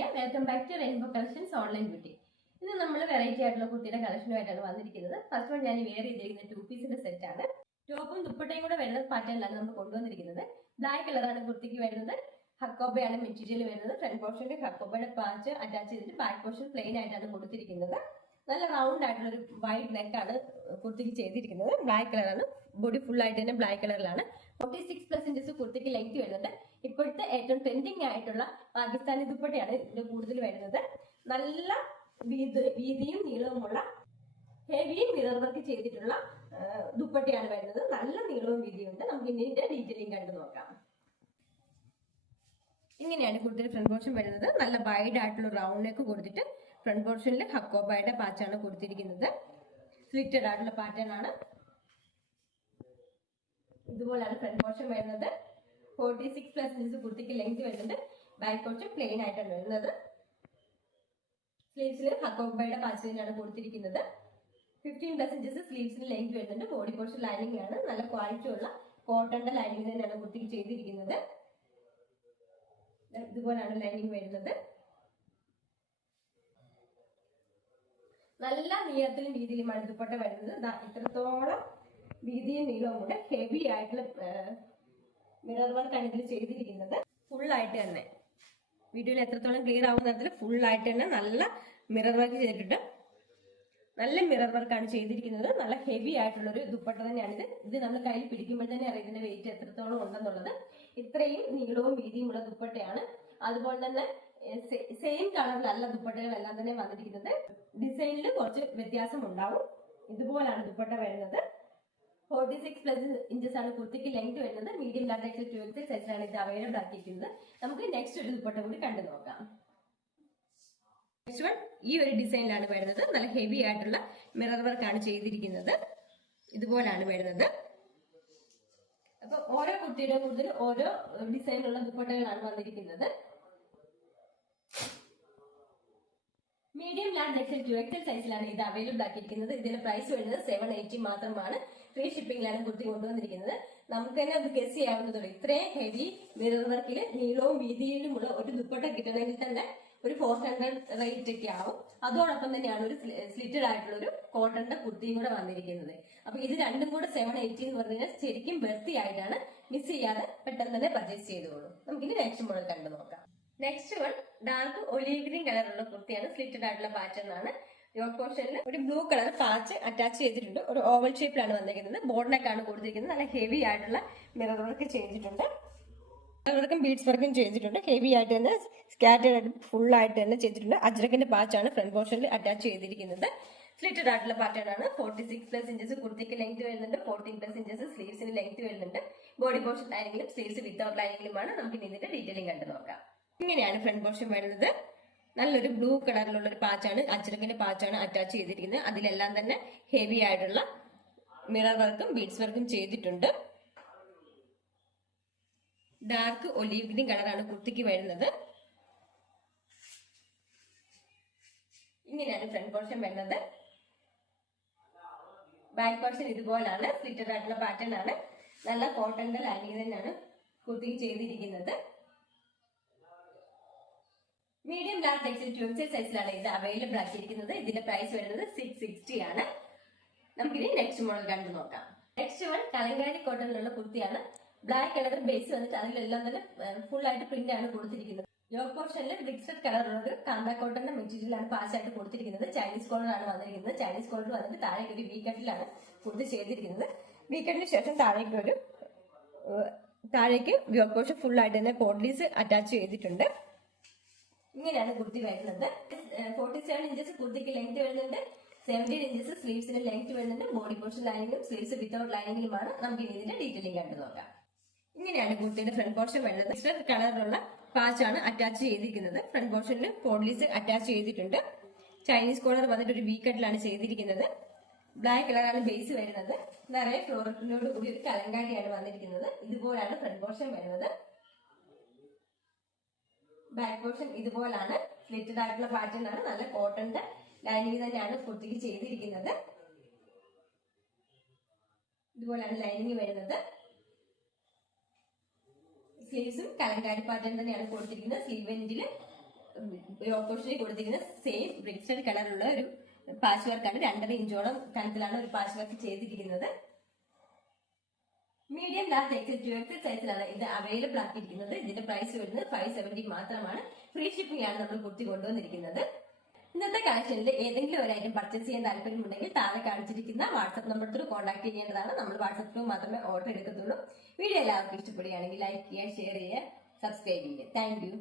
Priya. Welcome back to rainbow collections online beauty. ഇന്ന് നമ്മൾ variety ആയിട്ടുള്ള കുട്ടിയുടെ കളക്ഷനുമായിട്ടാണ് വന്നിരിക്കുന്നത്. ഫസ്റ്റ് വൺ ഞാൻ വെയർ ചെയ്തിരിക്കുന്ന 2 പീസിന്റെ സെറ്റ് ആണ്. ടോപ്പും ദുപ്പട്ടയും കൂടെ വരുന്ന പാറ്റേണിലാണ് നമ്മൾ കൊണ്ടുവന്നിരിക്കുന്നത്. ബ്ലാക്ക് കളറാണ് കുർത്തിക്ക് വരുന്നത്. ഹക്കോബയാണ് മെറ്റീരിയൽ വരുന്നത്. ഫ്രണ്ട് പോർഷനിൽ ഹക്കോബയുടെ പാച്ച് അറ്റാച്ച് ചെയ്തിട്ട് ബാക്ക് പോർഷൻ പ്ലെയിൻ ആയിട്ടാണ് കൊടുത്തിരിക്കുന്നത്. നല്ല റൗണ്ട് ആയിട്ടുള്ള ഒരു വൈഡ് നെക്കാണ് കുർത്തിക്ക് ചെയ്തിരിക്കുന്നത്. ബ്ലാക്ക് കളറാണ്. ബോഡി ഫുൾ ആയിട്ട് തന്നെ ബ്ലാക്ക് കളറിലാണ്. 46+ ഇഞ്ചസ് കുർത്തിക്ക് ലെങ്ത് വരുന്നുണ്ട്. ഇപ്പോഴത്തെ ഏറ്റവും ട്രെൻഡിങ് ആയിട്ടുള്ള പാകിസ്ഥാനി ദുപ്പട്ടയാണ് ഇതിന്റെ കൂടുതൽ വരുന്നത്. നല്ല വീതിയും നീളവുമുള്ള ഹെവി മിറർ വർക്ക് ചെയ്തിട്ടുള്ള ദുപ്പട്ടയാണ് വരുന്നത്. നല്ല നീളവും വീതിയുണ്ട്. നമുക്ക് ഇതിന്റെ ഡീറ്റെയിലിംഗ് കണ്ടു നോക്കാം. ഇങ്ങനെയാണ് കുർത്തിയുടെ ഫ്രണ്ട് പോർഷൻ വരുന്നത്. നല്ല വൈഡ് ആയിട്ടുള്ള റൗണ്ട് നെക്ക് കൊടുത്തിട്ട് ഫ്രണ്ട് പോർഷനിൽ ഹക്കോബയുടെ പാച്ചാണ് കൊടുത്തിരിക്കുന്നത്. സ്ലിറ്റഡ് ആയിട്ടുള്ള പാറ്റേൺ ആണ്. ഇതുപോലാണ് ഫ്രണ്ട് പോർഷൻ വരുന്നത്. 46+ ഇഞ്ചസ് കുർത്തിക്ക് ലെങ്ത് വരുന്നുണ്ട്. ബാക്ക് പോർഷൻ പ്ലെയിൻ ആയിട്ടാണ് വരുന്നത്. സ്ലീവ്സിൽ ഹക്കോബയുടെ പാച്ച് തന്നെയാണ് കൊടുത്തിരിക്കുന്നത്. 15+ ഇഞ്ചസ് സ്ലീവ്സിന് ലെങ്ത് വരുന്നുണ്ട്. ബോഡി പോർഷൻ ലൈനിങ് ആണ്. നല്ല ക്വാളിറ്റി ഉള്ള കോട്ടന്റെ ലൈനിങ് തന്നെയാണ് കുർത്തിക്ക് ചെയ്തിരിക്കുന്നത്. ഇതുപോലാണ് ലൈനിങ് വരുന്നത്. നല്ല നീളത്തിലും വീതിയിലുമാണ് ദുപ്പട്ട വരുന്നത്. ഇത്രത്തോളം വീതിയും നീളവും കൂടെ ഹെവി ആയിട്ടുള്ള മിറർ വർക്കാണ് ഇതിൽ ചെയ്തിരിക്കുന്നത്. ഫുൾ ആയിട്ട് തന്നെ വീഡിയോയിൽ എത്രത്തോളം ക്ലിയർ ആവുന്ന തരത്തിൽ ഫുൾ ആയിട്ട് തന്നെ നല്ല മിറർ വർക്ക് ചെയ്തിട്ടുണ്ട്. നല്ല മിറർ വർക്കാണ് ചെയ്തിരിക്കുന്നത്. നല്ല ഹെവി ആയിട്ടുള്ള ഒരു ദുപ്പട്ട തന്നെയാണിത്. ഇത് നമ്മൾ കയ്യിൽ പിടിക്കുമ്പോൾ തന്നെ അറിയാം ഇതിന്റെ വെയിറ്റ് എത്രത്തോളം ഉണ്ടെന്നുള്ളത്. ഇത്രയും നീളവും വീതിയുമുള്ള ദുപ്പട്ടയാണ്. അതുപോലെ തന്നെ സെയിം കളറിലല്ല ദുപ്പട്ടകളെല്ലാം തന്നെ വന്നിരിക്കുന്നത്. ഡിസൈനിൽ കുറച്ച് വ്യത്യാസം ഉണ്ടാവും. ഇതുപോലാണ് ദുപ്പട്ട വരുന്നത്. 46+ ഇഞ്ചസ് ആണ് കുർത്തിക്ക് ലെങ്ത് വരുന്നത്. മീഡിയം ലാർജ് എക്സൽ 2XL സൈസിലാണ് ഇത് അവൈലബിൾ ആക്കിയിരിക്കുന്നത്. നമുക്ക് നെക്സ്റ്റ് ഒരു ദുപ്പട്ട കൂടി കണ്ടു നോക്കാം. നെക്സ്റ്റ് വൺ ഈ ഒരു ഡിസൈനിലാണ് വരുന്നത്. നല്ല ഹെവി ആയിട്ടുള്ള മിറർ വർക്ക് ആണ് ചെയ്തിരിക്കുന്നത്. ഇതുപോലാണ് വരുന്നത്. അപ്പൊ ഓരോ കുട്ടിയുടെ കൂടുതൽ ഓരോ ഡിസൈനിലുള്ള ദുപ്പട്ടകളാണ് വന്നിരിക്കുന്നത്. മീഡിയം ലാർജ് എക്സൽ 2XL സൈസിലാണ് ഇത് അവൈലബിൾ ആക്കിയിരിക്കുന്നത്. ഇതിന്റെ പ്രൈസ് വരുന്നത് 780 മാത്രമാണ്. ഫ്രീ ഷിപ്പിംഗിലാണ് കുർത്തി കൊണ്ടുവന്നിരിക്കുന്നത്. നമുക്ക് തന്നെ അത് ഗസ് ചെയ്യാവുന്നതുള്ളൂ. ഇത്രയും ഹെവി മിറർ വർക്കിൽ നീളവും വീതിയിലുമുള്ള ഒരു ദുപ്പട്ട കിട്ടണമെങ്കിൽ തന്നെ ഒരു 400 റേറ്റ് ഒക്കെ ആവും. അതോടൊപ്പം തന്നെയാണ് ഒരു സ്ലിറ്റഡ് ആയിട്ടുള്ള ഒരു കോട്ടന്റെ കുർത്തിയും കൂടെ വന്നിരിക്കുന്നത്. അപ്പൊ ഇത് രണ്ടും കൂടെ 780 എന്ന് പറഞ്ഞു കഴിഞ്ഞാൽ ശരിക്കും ബെർത്തി ആയിട്ടാണ്. മിസ് ചെയ്യാതെ പെട്ടെന്ന് തന്നെ പർച്ചേസ് ചെയ്തോളൂ. നമുക്കിനി നെക്സ്റ്റ് മോഡൽ കണ്ടു നോക്കാം. Next one dark olive green കളറുള്ള കുർത്തിയാണ്. സ്ലിറ്റഡ് ആയിട്ടുള്ള പാറ്റേൺ ആണ്. യോക്ക് പോർഷനിൽ ഒരു ബ്ലൂ കളർ പാച്ച് അറ്റാച്ച് ചെയ്തിട്ടുണ്ട്. ഒരു ഓവൽ ഷേപ്പിലാണ് വന്നിരിക്കുന്നത്. ബോർഡ് നെക്കാണ് കൊടുത്തിരിക്കുന്നത്. നല്ല ഹെവി ആയിട്ടുള്ള മിറർ വർക്ക് ചെയ്തിട്ടുണ്ട്. വർക്കും ബീഡ്സ് വർക്കും ചെയ്തിട്ടുണ്ട്. ഹെവി ആയിട്ട് തന്നെ സ്കാറ്റേഡ് ആയിട്ട് ഫുൾ ആയിട്ട് തന്നെ ചെയ്തിട്ടുണ്ട്. അജ്രക്കിന്റെ പാച്ചാണ് ഫ്രണ്ട് പോർഷനിൽ അറ്റാച്ച് ചെയ്തിരിക്കുന്നത്. സ്ലിറ്റഡ് ആയിട്ടുള്ള പാറ്റേൺ ആണ്. 46+ ഇഞ്ചസ് കുർത്തിക്ക് ലെങ്ത് വരുന്നുണ്ട്. 14+ ഇഞ്ചസ് സ്ലീവ്സിന് ലെങ്ത് വരുന്നുണ്ട്. ബോഡി പോർഷൻ ലൈനിങ്ങിലും സ്ലീവ്സ് വിത്തൗട്ട് ലൈനിങ്ങിലുമാണ്. നമുക്ക് ഇതിന്റെ ഡീറ്റെയിലിംഗ് കണ്ടു നോക്കാം. ഇങ്ങനെയാണ് ഫ്രണ്ട് പോർഷൻ വരുന്നത്. നല്ലൊരു ബ്ലൂ കളറിലുള്ള ഒരു പാച്ചാണ്, അജ്രക്കിന്റെ പാച്ചാണ് അറ്റാച്ച് ചെയ്തിരിക്കുന്നത്. അതിലെല്ലാം തന്നെ ഹെവി ആയിട്ടുള്ള മിറർ വർക്കും ബീഡ്സ് വർക്കും ചെയ്തിട്ടുണ്ട്. ഡാർക്ക് ഒലീവ് ഗ്രീൻ കളറാണ് കുർത്തിക്ക് വരുന്നത്. ഇങ്ങനെയാണ് ഫ്രണ്ട് പോർഷൻ വരുന്നത്. ബാക്ക് പോർഷൻ ഇതുപോലാണ്. സ്ലിറ്റഡ് ആയിട്ടുള്ള പാറ്റേൺ ആണ്. നല്ല കോട്ടന്റെ ലൈനിങ് തന്നെയാണ് കുർത്തിക്ക് ചെയ്തിരിക്കുന്നത്. മീഡിയം ലാർജ് എക്സൽ 2XL സൈസിലാണ് ഇത് അവൈലബിൾ ആക്കിയിരിക്കുന്നത്. ഇതിന്റെ പ്രൈസ് വരുന്നത് 660 ആണ്. നമുക്കിനി നെക്സ്റ്റ് മോഡൽ കണ്ടു നോക്കാം. നെക്സ്റ്റ് വൺ കലങ്കാരി കോട്ടണിലുള്ള കുർത്തിയാണ്. ബ്ലാക്ക് കളർ ബേസ് വന്നിട്ട് അതിലെല്ലാം തന്നെ ഫുൾ ആയിട്ട് പ്രിന്റ് ആണ് കൊടുത്തിരിക്കുന്നത്. യോക്ക് പോർഷനിൽ മിക്സഡ് കളറുള്ള ഒരു കാന്ത കോട്ടന്റെ മെറ്റീരിയൽ ആണ് പാച്ചായിട്ട് കൊടുത്തിരിക്കുന്നത്. ചൈനീസ് കോളർ ആണ് വന്നിരിക്കുന്നത്. ചൈനീസ് കോളർ വന്നിട്ട് താഴേക്ക് ഒരു വി കട്ടിലാണ് കുർത്തി ചെയ്തിരിക്കുന്നത്. വി കട്ടിന് ശേഷം താഴേക്ക് യോക്ക് പോർഷൻ ഫുൾ ആയിട്ട് തന്നെ പോട്ട്ലീസ് അറ്റാച്ച് ചെയ്തിട്ടുണ്ട്. ഇങ്ങനെയാണ് കുർത്തി വരുന്നത്. 47 ഇഞ്ചസ് കുർത്തിക്ക് ലെങ്ത് വരുന്നുണ്ട്. 17 ഇഞ്ചസ് സ്ലീവ്സിന് ലെങ്ത് വരുന്നുണ്ട്. ബോഡി പോർഷൻ ലൈനിങ്ങും സ്ലീവ്സ് വിത്തൗട്ട് ലൈനിങ്ങിലുമാണ്. നമുക്ക് ഇതിന്റെ ഡീറ്റെയിലിംഗ് കണ്ടു നോക്കാം. ഇങ്ങനെയാണ് കുർത്തിയുടെ ഫ്രണ്ട് പോർഷൻ വരുന്നത്. മിക്സഡ് കളറിലുള്ള പാച്ചാണ് അറ്റാച്ച് ചെയ്തിരിക്കുന്നത്. ഫ്രണ്ട് പോർഷനിൽ പോട്ട്ലീസ് അറ്റാച്ച് ചെയ്തിട്ടുണ്ട്. ചൈനീസ് കോളർ വന്നിട്ട് ഒരു വി കട്ടിലാണ് ചെയ്തിരിക്കുന്നത്. ബ്ലാക്ക് കളറാണ് ബേസ് വരുന്നത്. നിറയെ ഫ്ലോറത്തിനോട് കൂടി ഒരു കലങ്കാരിയാണ് വന്നിരിക്കുന്നത്. ഇതുപോലാണ് ഫ്രണ്ട് പോർഷൻ വരുന്നത്. ബാക്ക് പോർഷൻ ഇതുപോലാണ്. സ്ലിറ്റഡ് ആയിട്ടുള്ള പാറ്റേൺ ആണ്. നല്ല കോട്ടന്റെ ലൈനിങ് തന്നെയാണ് കുർത്തിക്ക് ചെയ്തിരിക്കുന്നത്. ഇതുപോലാണ് ലൈനിങ് വരുന്നത്. സ്ലീവ്സും കലങ്കാരി പാറ്റേൺ തന്നെയാണ് കൊടുത്തിരിക്കുന്നത്. സ്ലീവ് എൻഡിൽ ഓപ്പോസിറ്റ് കൊടുത്തിരിക്കുന്ന സെയിം ബ്രിക്സ്റ്റഡ് കളറുള്ള ഒരു പാച്ച് വർക്കാണ്. 2.5 ഇഞ്ചോളം കനത്തിലാണ് ഒരു പാച്ച് വർക്ക് ചെയ്തിരിക്കുന്നത്. മീഡിയം ലാർജ് എക്സൽ 2XL സൈസിലാണ് ഇത് അവൈലബിൾ ആക്കിയിരിക്കുന്നത്. ഇതിന്റെ പ്രൈസ് വരുന്നത് 570 മാത്രമാണ്. ഫ്രീ ഷിപ്പിംഗ് ആണ് നമ്മൾ കുർത്തി കൊണ്ടുവന്നിരിക്കുന്നത്. ഇന്നത്തെ കളക്ഷനിൽ ഏതെങ്കിലും ഒരു ഐറ്റം പർച്ചേസ് ചെയ്യാൻ താല്പര്യമുണ്ടെങ്കിൽ താഴെ കാണിച്ചിരിക്കുന്ന വാട്സ്ആപ്പ് നമ്പർ ത്രൂ കോൺടാക്ട് ചെയ്യേണ്ടതാണ്. നമ്മൾ വാട്സ്ആപ്പ് ത്രൂ മാത്രമേ ഓർഡർ എടുക്കത്തുള്ളൂ. വീഡിയോ എല്ലാവർക്കും ഇഷ്ടപ്പെടുകയാണെങ്കിൽ ലൈക്ക് ചെയ്യുക, ഷെയർ ചെയ്യുക, സബ്സ്ക്രൈബ് ചെയ്യുക. Thank you.